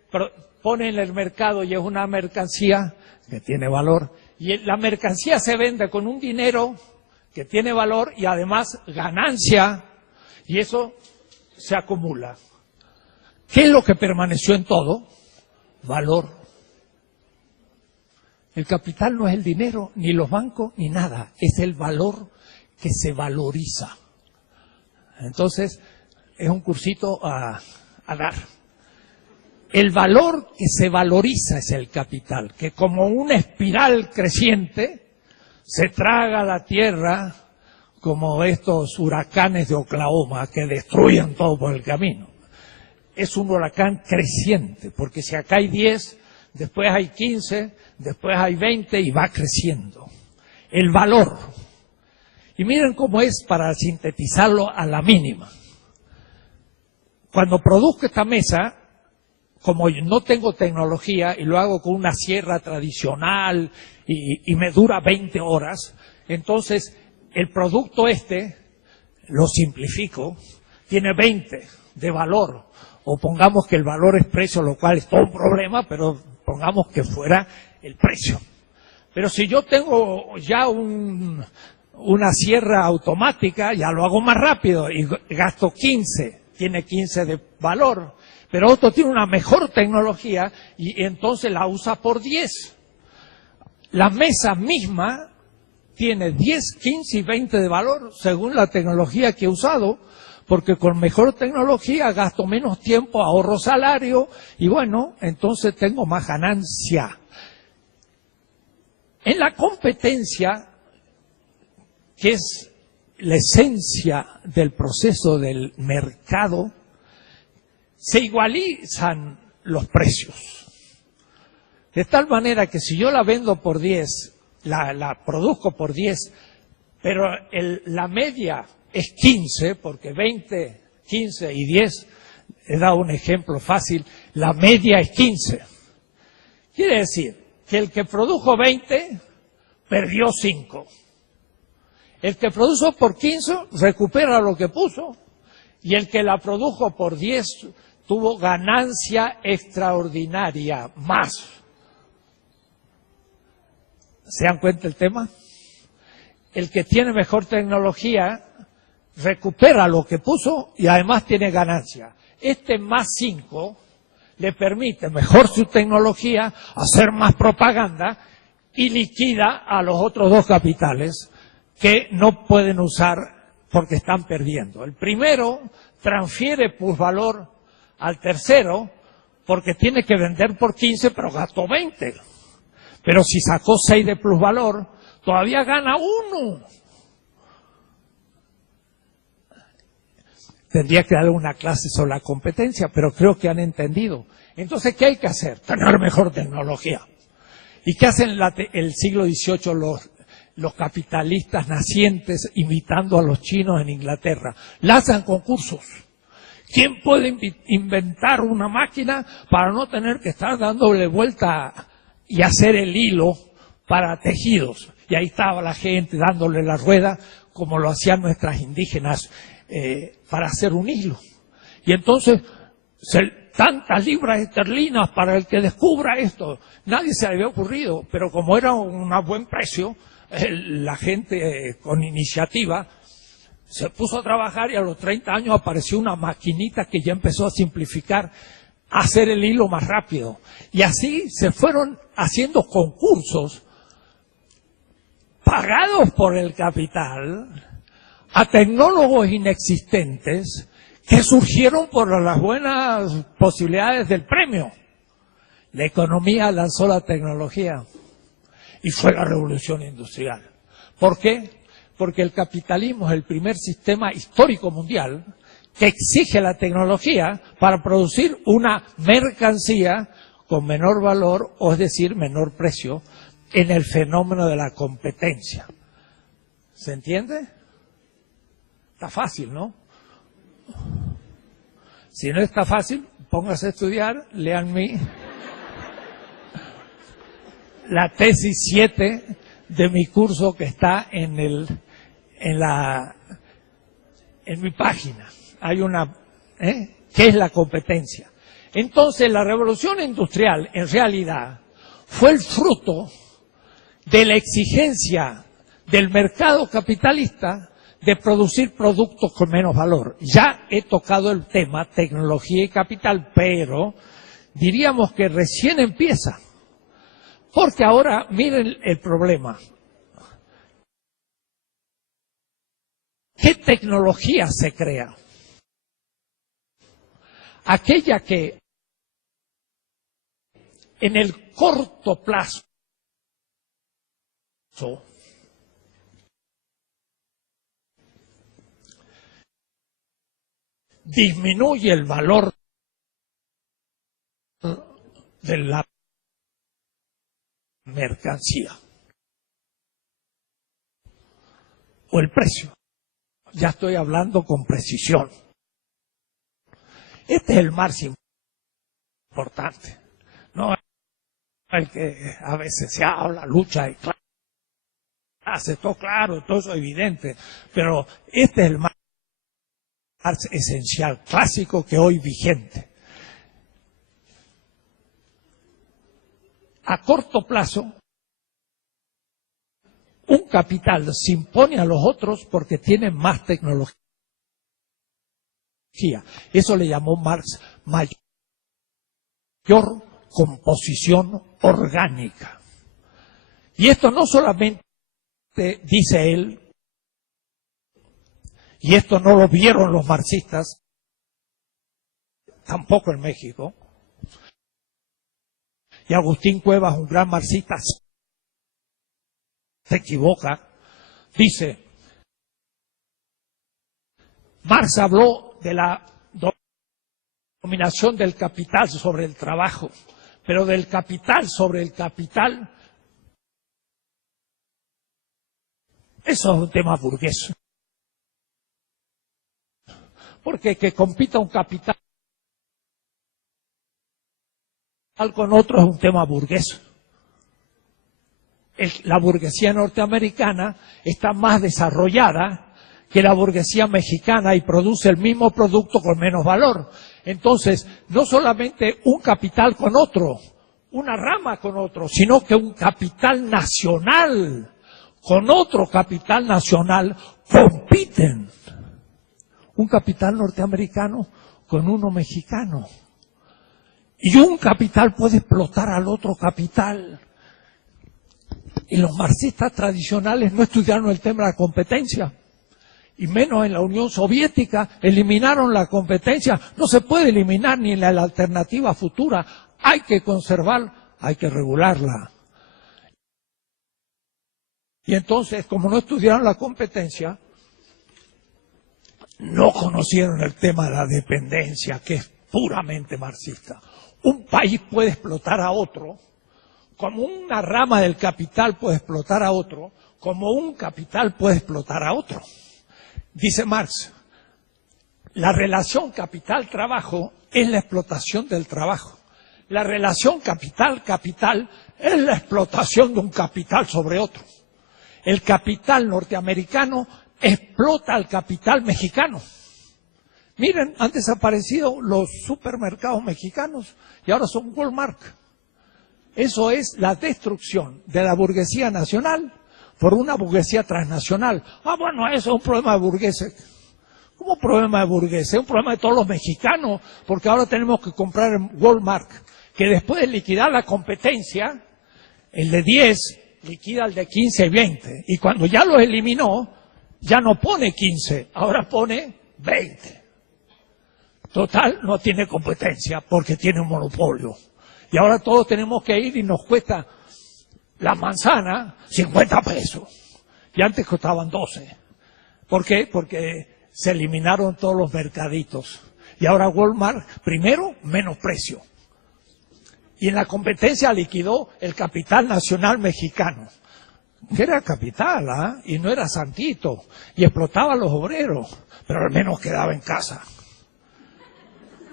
pone en el mercado y es una mercancía, que tiene valor. Y la mercancía se vende con un dinero que tiene valor y además ganancia, y eso se acumula. ¿Qué es lo que permaneció en todo? Valor. El capital no es el dinero, ni los bancos, ni nada. Es el valor que se valoriza. Entonces, es un cursito a dar. El valor que se valoriza es el capital, que como una espiral creciente se traga la tierra como estos huracanes de Oklahoma que destruyen todo por el camino. Es un huracán creciente, porque si acá hay 10, después hay 15, después hay 20 y va creciendo. El valor. Y miren cómo es para sintetizarlo a la mínima. Cuando produzco esta mesa, como yo no tengo tecnología y lo hago con una sierra tradicional y me dura 20 horas, entonces el producto lo simplifico, tiene 20 de valor, o pongamos que el valor es precio, lo cual es todo un problema, pero pongamos que fuera el precio. Pero si yo tengo ya una sierra automática, ya lo hago más rápido y gasto 15, tiene 15 de valor. Pero otro tiene una mejor tecnología y entonces la usa por 10. La mesa misma tiene 10, 15 y 20 de valor según la tecnología que he usado, porque con mejor tecnología gasto menos tiempo, ahorro salario y bueno, entonces tengo más ganancia. En la competencia, que es la esencia del proceso del mercado, se igualizan los precios. De tal manera que si yo la vendo por 10, la produzco por 10, pero la media es 15, porque 20, 15 y 10, he dado un ejemplo fácil, la media es 15. Quiere decir que el que produjo 20 perdió 5. El que produjo por 15 recupera lo que puso y el que la produjo por 10 tuvo ganancia extraordinaria, más. ¿Se dan cuenta el tema? El que tiene mejor tecnología recupera lo que puso y además tiene ganancia. Este más 5 le permite mejor su tecnología, hacer más propaganda y liquida a los otros dos capitales que no pueden usar porque están perdiendo. El primero transfiere plusvalor al tercero porque tiene que vender por 15 pero gastó 20. Pero si sacó 6 de plusvalor, todavía gana 1. Tendría que dar una clase sobre la competencia, pero creo que han entendido. Entonces, ¿qué hay que hacer? Tener mejor tecnología. ¿Y qué hacen el siglo XVIII los capitalistas nacientes imitando a los chinos en Inglaterra? Lanzan concursos. ¿Quién puede inventar una máquina para no tener que estar dándole vuelta y hacer el hilo para tejidos? Y ahí estaba la gente dándole la rueda, como lo hacían nuestras indígenas, para hacer un hilo. Y entonces, tantas libras esterlinas para el que descubra esto. Nadie se le había ocurrido, pero como era un buen precio, la gente con iniciativa se puso a trabajar y a los 30 años apareció una maquinita que ya empezó a simplificar, a hacer el hilo más rápido. Y así se fueron haciendo concursos pagados por el capital a tecnólogos inexistentes que surgieron por las buenas posibilidades del premio. La economía lanzó la tecnología y fue la revolución industrial. ¿Por qué? Porque el capitalismo es el primer sistema histórico mundial que exige la tecnología para producir una mercancía con menor valor, o es decir, menor precio, en el fenómeno de la competencia. ¿Se entiende? Está fácil, ¿no? Si no está fácil, póngase a estudiar, lean la tesis 7 de mi curso que está en mi página. Hay una, ¿qué es la competencia? Entonces, la revolución industrial, en realidad, fue el fruto de la exigencia del mercado capitalista de producir productos con menos valor. Ya he tocado el tema tecnología y capital, pero diríamos que recién empieza. Porque ahora, miren el problema. ¿Qué tecnología se crea? Aquella que en el corto plazo disminuye el valor de la mercancía o el precio. Ya estoy hablando con precisión. Este es el más importante, no el que a veces se habla, lucha y clase, todo claro, todo eso evidente, pero este es el más esencial, clásico, que hoy vigente. A corto plazo, un capital se impone a los otros porque tiene más tecnología. Eso le llamó Marx mayor composición orgánica. Y esto no solamente dice él, y esto no lo vieron los marxistas, tampoco en México. Y Agustín Cuevas, un gran marxista, se equivoca. Dice, Marx habló de la dominación del capital sobre el trabajo, pero del capital sobre el capital, eso es un tema burgués. Porque que compita un capital con otro es un tema burgués. La burguesía norteamericana está más desarrollada que la burguesía mexicana y produce el mismo producto con menos valor. Entonces, no solamente un capital con otro, una rama con otro, sino que un capital nacional con otro capital nacional compiten. Un capital norteamericano con uno mexicano. Y un capital puede explotar al otro capital. Y los marxistas tradicionales no estudiaron el tema de la competencia. Y menos en la Unión Soviética, eliminaron la competencia. No se puede eliminar ni en la alternativa futura. Hay que conservar, hay que regularla. Y entonces, como no estudiaron la competencia, no conocieron el tema de la dependencia, que es puramente marxista. Un país puede explotar a otro, como una rama del capital puede explotar a otro, como un capital puede explotar a otro. Dice Marx, la relación capital-trabajo es la explotación del trabajo. La relación capital-capital es la explotación de un capital sobre otro. El capital norteamericano explota al capital mexicano. Miren, han desaparecido los supermercados mexicanos y ahora son Walmart. Eso es la destrucción de la burguesía nacional por una burguesía transnacional. Bueno, eso es un problema de burgueses. ¿Cómo problema de burgueses? Es un problema de todos los mexicanos, porque ahora tenemos que comprar en Walmart, que después de liquidar la competencia, el de 10 liquida el de 15 y 20. Y cuando ya los eliminó, ya no pone 15, ahora pone 20. Total, no tiene competencia porque tiene un monopolio. Y ahora todos tenemos que ir y nos cuesta la manzana 50 pesos. Y antes costaban 12. ¿Por qué? Porque se eliminaron todos los mercaditos. Y ahora Walmart, primero, menos precio. Y en la competencia liquidó el capital nacional mexicano. Que era capital, ¿ah? Y no era santito. Y explotaba a los obreros, pero al menos quedaba en casa.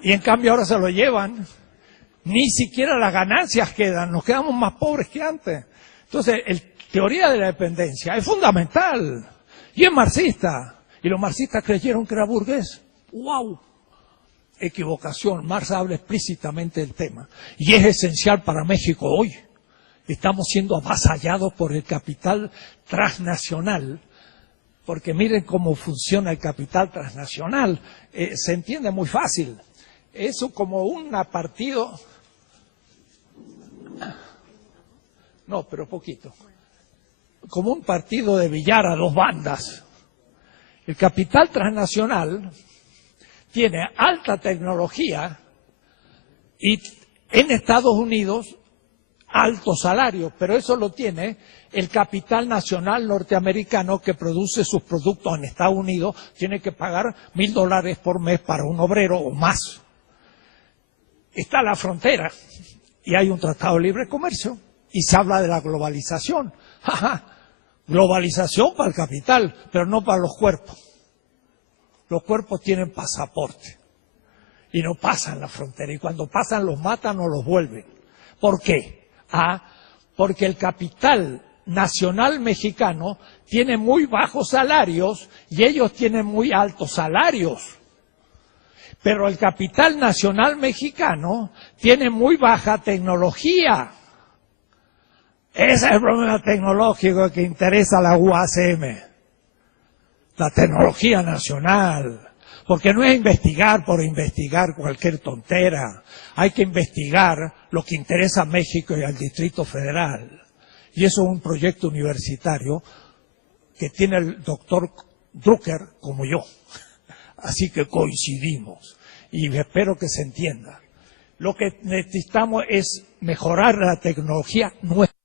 Y en cambio ahora se lo llevan. Ni siquiera las ganancias quedan, nos quedamos más pobres que antes. Entonces, la teoría de la dependencia es fundamental y es marxista. Y los marxistas creyeron que era burgués. ¡Wow! Equivocación. Marx habla explícitamente del tema. Y es esencial para México hoy. Estamos siendo avasallados por el capital transnacional. Porque miren cómo funciona el capital transnacional. Se entiende muy fácil. Eso como un partido... No, pero poquito. Como un partido de billar a dos bandas. El capital transnacional tiene alta tecnología y en Estados Unidos altos salarios, pero eso lo tiene el capital nacional norteamericano que produce sus productos en Estados Unidos, tiene que pagar $1,000 por mes para un obrero o más. Está la frontera y hay un tratado de libre comercio y se habla de la globalización. Globalización para el capital, pero no para los cuerpos. Los cuerpos tienen pasaporte y no pasan la frontera y cuando pasan los matan o los vuelven. ¿Por qué? Porque el capital nacional mexicano tiene muy bajos salarios y ellos tienen muy altos salarios. Pero el capital nacional mexicano tiene muy baja tecnología. Ese es el problema tecnológico que interesa a la UACM. La tecnología nacional. Porque no es investigar por investigar cualquier tontera. Hay que investigar lo que interesa a México y al Distrito Federal. Y eso es un proyecto universitario que tiene el doctor Drucker como yo. Así que coincidimos. Y espero que se entienda. Lo que necesitamos es mejorar la tecnología nuestra.